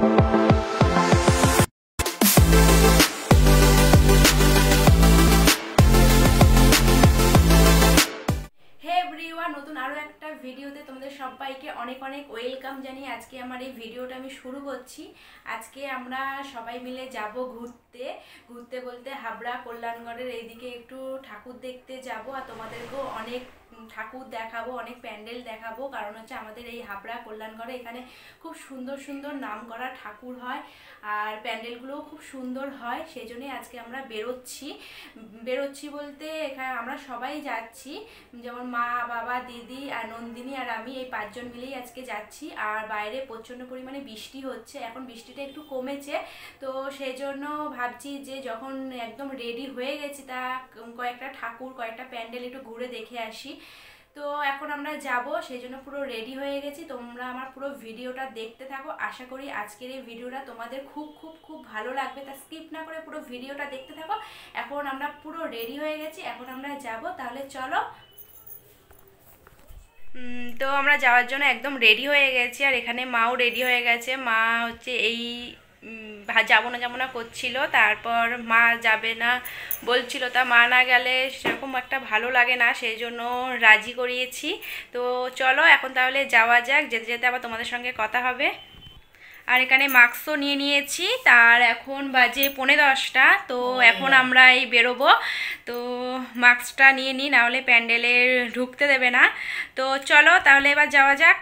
নতুন আরো একটা ভিডিওতে তোমাদের সবাইকে অনেক অনেক ওয়েলকাম জানিয়ে আজকে আমার এই ভিডিওটা আমি শুরু করছি। আজকে আমরা সবাই মিলে যাব ঘুরতে ঘুরতে বলতে হাবড়া কল্যাণগড়ের এইদিকে একটু ঠাকুর দেখতে যাব, আর তোমাদেরকেও অনেক ঠাকুর দেখাবো, অনেক প্যান্ডেল দেখাবো। কারণ হচ্ছে আমাদের এই হাবড়া কল্যাণগড়ে এখানে খুব সুন্দর সুন্দর নাম করা ঠাকুর হয়, আর প্যান্ডেলগুলোও খুব সুন্দর হয়। সেই জন্যই আজকে আমরা বেরোচ্ছি বলতে এখানে আমরা সবাই যাচ্ছি, যেমন মা, বাবা, দিদি আর নন্দিনী আর আমি, এই 5 জন মিলেই আজকে যাচ্ছি। আর বাইরে প্রচণ্ড পরিমাণে বৃষ্টি হচ্ছে, এখন বৃষ্টিটা একটু কমেছে, তো সেই জন্য ভাবছি যে যখন একদম রেডি হয়ে গেছি তা কয়েকটা ঠাকুর, কয়েকটা প্যান্ডেল একটু ঘুরে দেখে আসি। তো এখন আমরা যাব, সেই জন্য পুরো রেডি হয়ে গেছি। তোমরা আমার পুরো ভিডিওটা দেখতে থাকো, আশা করি আজকের এই ভিডিওটা তোমাদের খুব খুব খুব ভালো লাগবে। তা স্কিপ না করে পুরো ভিডিওটা দেখতে থাকো। এখন আমরা পুরো রেডি হয়ে গেছি, এখন আমরা যাব, তাহলে চলো। তো আমরা যাওয়ার জন্য একদম রেডি হয়ে গেছি, আর এখানে মাও রেডি হয়ে গেছে। মা হচ্ছে এই যাবো না করছিল, তারপর মা যাবে না বলছিল, তা মা না গেলে সেরকম একটা ভালো লাগে না, সেই জন্য রাজি করিয়েছি। তো চলো এখন তাহলে যাওয়া যাক, যেতে যেতে আবার তোমাদের সঙ্গে কথা হবে। আর এখানে মাস্কও নিয়ে নিয়েছি, তার এখন বাজে 10:45, তো এখন আমরা এই বেরোবো। তো মাস্কটা নিয়ে নিই, নাহলে প্যান্ডেলে ঢুকতে দেবে না। তো চলো তাহলে এবার যাওয়া যাক।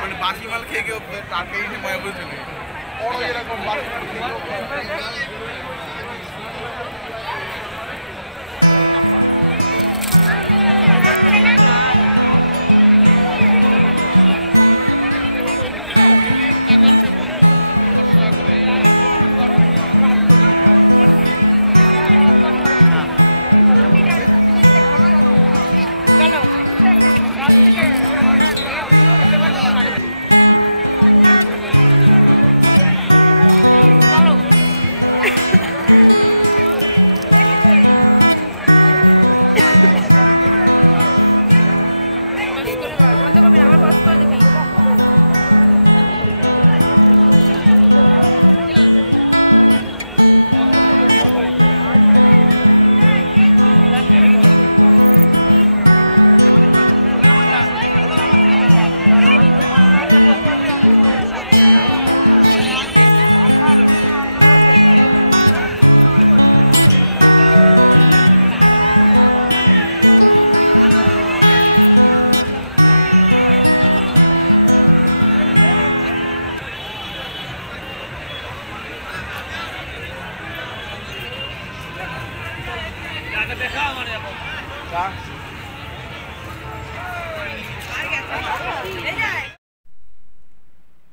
মানে বাসি মাল খেয়ে কেউ তাকে মায়া করে চলে এরকম বাসি মাল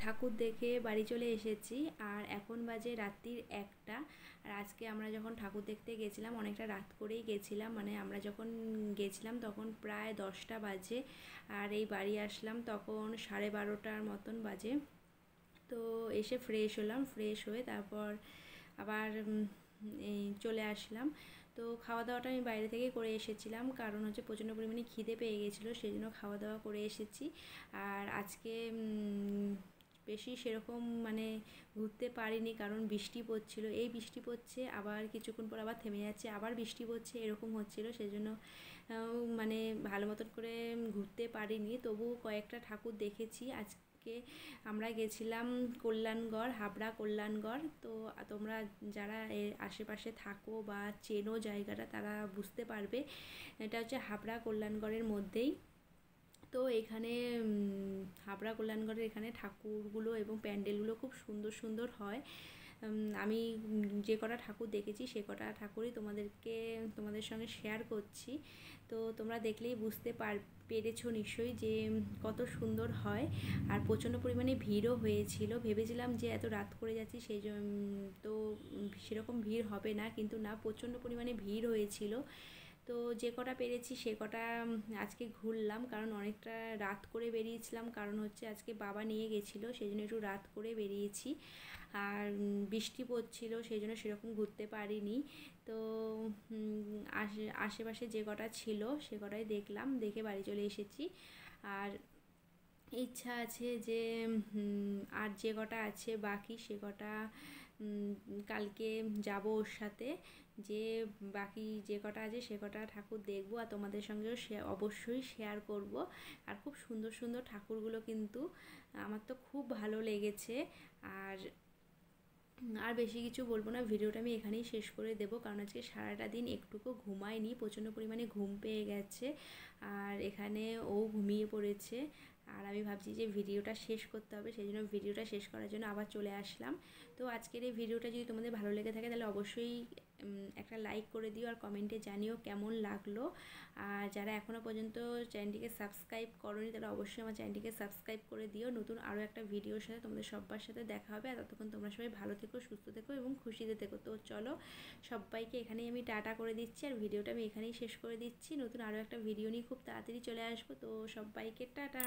ঠাকুর দেখে বাড়ি চলে এসেছি আর এখন বাজে রাত্রির 1টা। আর আজকে আমরা যখন ঠাকুর দেখতে গেছিলাম অনেকটা রাত করেই গেছিলাম, মানে আমরা যখন গেছিলাম তখন প্রায় 10টা বাজে আর এই বাড়ি আসলাম তখন 12:30টার মতন বাজে। তো এসে ফ্রেশ হলাম, ফ্রেশ হয়ে তারপর আবার চলে আসলাম। তো খাওয়া দাওয়াটা আমি বাইরে থেকেই করে এসেছিলাম, কারণ হচ্ছে প্রচণ্ড পরিমাণে খিদে পেয়ে গেছিলো, সেই জন্য খাওয়া দাওয়া করে এসেছি। আর আজকে বেশি সেরকম মানে ঘুরতে পারিনি, কারণ বৃষ্টি পড়ছিল, এই বৃষ্টি পড়ছে আবার কিছুক্ষণ পর আবার থেমে যাচ্ছে, আবার বৃষ্টি পড়ছে, এরকম হচ্ছিলো, সেই জন্য মানে ভালো মতন করে ঘুরতে পারিনি। তবু কয়েকটা ঠাকুর দেখেছি। আজকে আমরা গেছিলাম কল্যাণগড়, হাবড়া কল্যাণগড়। তো তোমরা যারা এর আশেপাশে থাকো বা চেনো জায়গাটা তারা বুঝতে পারবে, এটা হচ্ছে হাবড়া কল্যাণগড়ের মধ্যেই। তো এখানে হাবড়া কল্যাণগড়ের এখানে ঠাকুরগুলো এবং প্যান্ডেলগুলো খুব সুন্দর সুন্দর হয়। আমি যে কটা ঠাকুর দেখেছি সে কটা ঠাকুরই তোমাদের সঙ্গে শেয়ার করছি। তো তোমরা দেখলেই বুঝতে পেরেছো নিশ্চয়ই যে কত সুন্দর হয়। আর প্রচণ্ড পরিমাণে ভিড়ও হয়েছিল, ভেবেছিলাম যে এত রাত করে যাচ্ছি সেই তো সেরকম ভিড় হবে না, কিন্তু না, প্রচণ্ড পরিমাণে ভিড় হয়েছিল। তো যে কটা পেরেছি সে কটা আজকে ঘুরলাম, কারণ অনেকটা রাত করে বেরিয়েছিলাম, কারণ হচ্ছে আজকে বাবা নিয়ে গেছিলো, সেই জন্য একটু রাত করে বেরিয়েছি। আর বৃষ্টি পড়ছিল সেই জন্য সেরকম ঘুরতে পারিনি। তো আশেপাশে যে কটা ছিল সে কটাই দেখলাম, দেখে বাড়ি চলে এসেছি। আর ইচ্ছা আছে যে আর যে কটা আছে বাকি সে কটা কালকে যাব ওর সাথে, যে বাকি যে কটা আছে সে কটা ঠাকুর দেখবো আর তোমাদের সঙ্গেও অবশ্যই শেয়ার করব। আর খুব সুন্দর সুন্দর ঠাকুরগুলো কিন্তু আমার তো খুব ভালো লেগেছে। আর বেশি কিছু বলবো না, ভিডিওটা আমি এখানেই শেষ করে দেবো, কারণ আজকে সারাটা দিন একটুকু ঘুমাইনি, প্রচণ্ড পরিমাণে ঘুম পেয়ে গেছে। আর এখানে ও ঘুমিয়ে পড়েছে আর আমি ভাবছি যে ভিডিওটা শেষ করতে হবে, সেই জন্য ভিডিওটা শেষ করার জন্য আবার চলে আসলাম। তো আজকের এই ভিডিওটা যদি তোমাদের ভালো লেগে থাকে তাহলে অবশ্যই একটা লাইক করে দিও আর কমেন্টে জানিও কেমন লাগলো। আর যারা এখনও পর্যন্ত চ্যানেলটিকে সাবস্ক্রাইব করোনি তারা অবশ্যই আমার চ্যানেলটিকে সাবস্ক্রাইব করে দিও। নতুন আরও একটা ভিডিওর সাথে তোমাদের সবার সাথে দেখা হবে। আর ততক্ষণ তোমরা সবাই ভালো থেকো, সুস্থ থেকো এবং খুশিতে থেকো। তো চলো সবাইকে এখানেই আমি টাটা করে দিচ্ছি আর ভিডিওটা আমি এখানেই শেষ করে দিচ্ছি। নতুন আরও একটা ভিডিও নিয়ে খুব তাড়াতাড়ি চলে আসবো। তো সবাইকে টাটা।